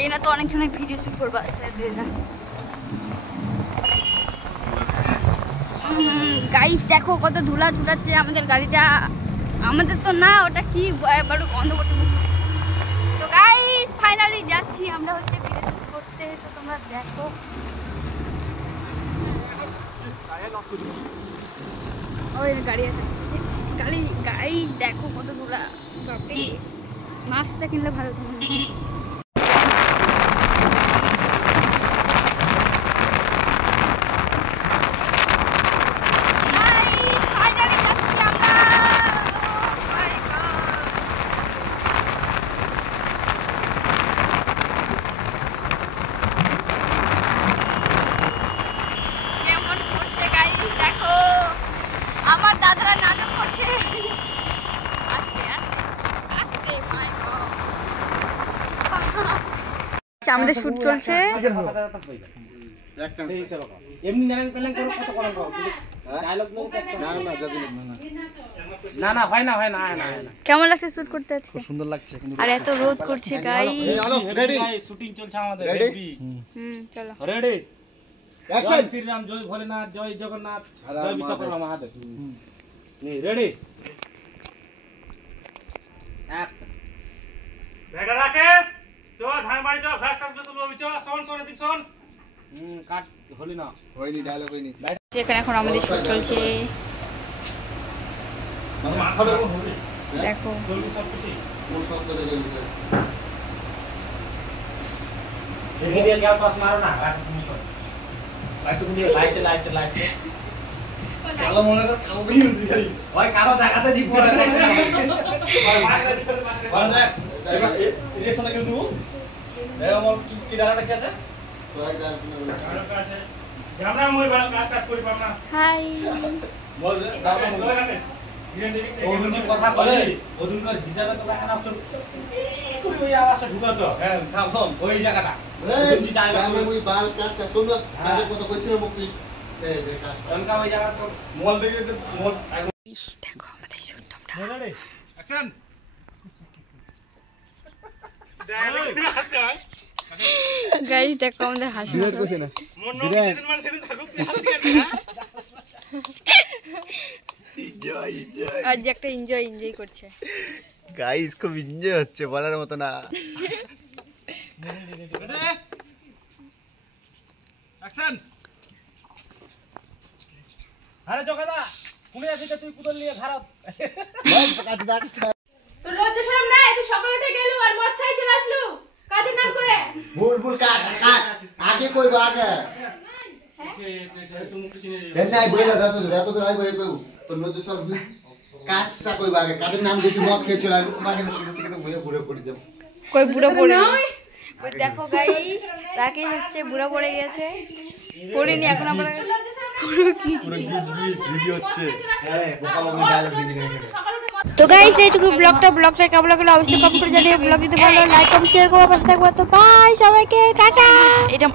এই না তো অনেকজনের ভিডিও শুট করবো আস্তে গাইস দেখো কত ধুলা ছুটাচ্ছে আমাদের গাড়িটা। আমাদের তো না, ওটা কি বারো বন্ধ করতে। তো গাইস ফাইনালি যাচ্ছি আমরা হচ্ছে ভিডিও শুট করতে। তো তোমরা দেখো ওই গাড়ি আছে, গাড়ি দেখো কত ধুলা। বাপরে, মাস্কটা কিনলে ভালো হতো। আমার দাদারা নাটক করছে। আমাদের শুট চলছে। কেমন লাগছে শুট করতে? খুব সুন্দর লাগছে। আর এত রোদ করছে গাইস। শুটিং চলছে আমাদের। চলো রেডি। জয় শ্রীরাম, জয় ভোলেনাথ, জয় জগন্নাথ, জয় বিশ্বকর্মা মহাদেব। Ready action. বেটা রাকেশ চো ধান বাড়ি চো, ফাস্ট আসবে তুলো চো, শোন এদিক শোন। কাট হলি না, হয়নি ডায়লগ হয়নি। এখানে এখন আমাদের শুট চলছে। দেখো জলদি সব কিছু কোন শব্দটা জলদি করে দেখি দিয়ে গ্যাপ পাস মারো না, রাকেশ তুমি কর। লাইট কালো মনে কর, কালো দিয়ে দিই ওই কারো দেখাতে জি পরে সেকশন বল দেখ এবার রিঅ্যাকশন কি দেব। এই আমার কি ডালাটা কি আছে? কয়েক ডাল ডালাটা আছে আমরা মই ভালো কাজ করি পাব না। হাই বল দাদা বল রাকেশ ওজন জি কথা বলে ওজন কর হিসাবে তো এখন অপশন করি ওই আওয়াজটা ঢুকাতো। হ্যাঁ থাম ওই জায়গাটা ওজন জি ডায়লগ আমি ওই বাল কাজটা সুন্দর কাজের কথা কইছিলাম মুক্তি এই যে কাজটা অনকা ওই জায়গা তো মোল দেখে মোল দেখো আমাদের শুট। Ready action. ডায়লগ আছে গাইস দেখো আমাদের হাসি করছে না মন যেদিন মানে সেদিন থাকুক হাসি করবে না। আজ একটা এনজয় করছে গাইস, খুব এনজয় হচ্ছে, বলার মতো না। Ready action. আরে জগাদা কোনে আছিস তুই কুদল নিয়ে ভারত তো লজ্জা শরম নাই? তুই সকালে উঠে গেলু আর মদ খাই চলে আসলু কাজের নাম করে। ভুল কাট আগে কইবো আগে দেন নাই বইলা দাও তো রাত করে আই বই কইবো তো নজর সব কাজটা কইবো আগে, কাজের নাম দেখি মদ খেয়ে চলে আমি তোমাকে শিখে বইয়ে ঘুরে পড়ে যাব। কই বুড়ো পড়ে ওই দেখো গাইস রাকেশ হচ্ছে বুড়ো পড়ে গেছে। পড়িনি এখন আমরা পুরো গিজ ভিডিও হচ্ছে। হ্যাঁ বোকা বোকা ডায়লগ দিয়ে দিই। তো গাইস এইটুকু ব্লগটা কেমন লাগলো অবশ্যই কমেন্ট করে জানিও। ব্লগ দিতে ভালো লাইক কমেন্ট শেয়ার করো, পাশে থাকবো। তো বাই সবাইকে, টাটা। এটা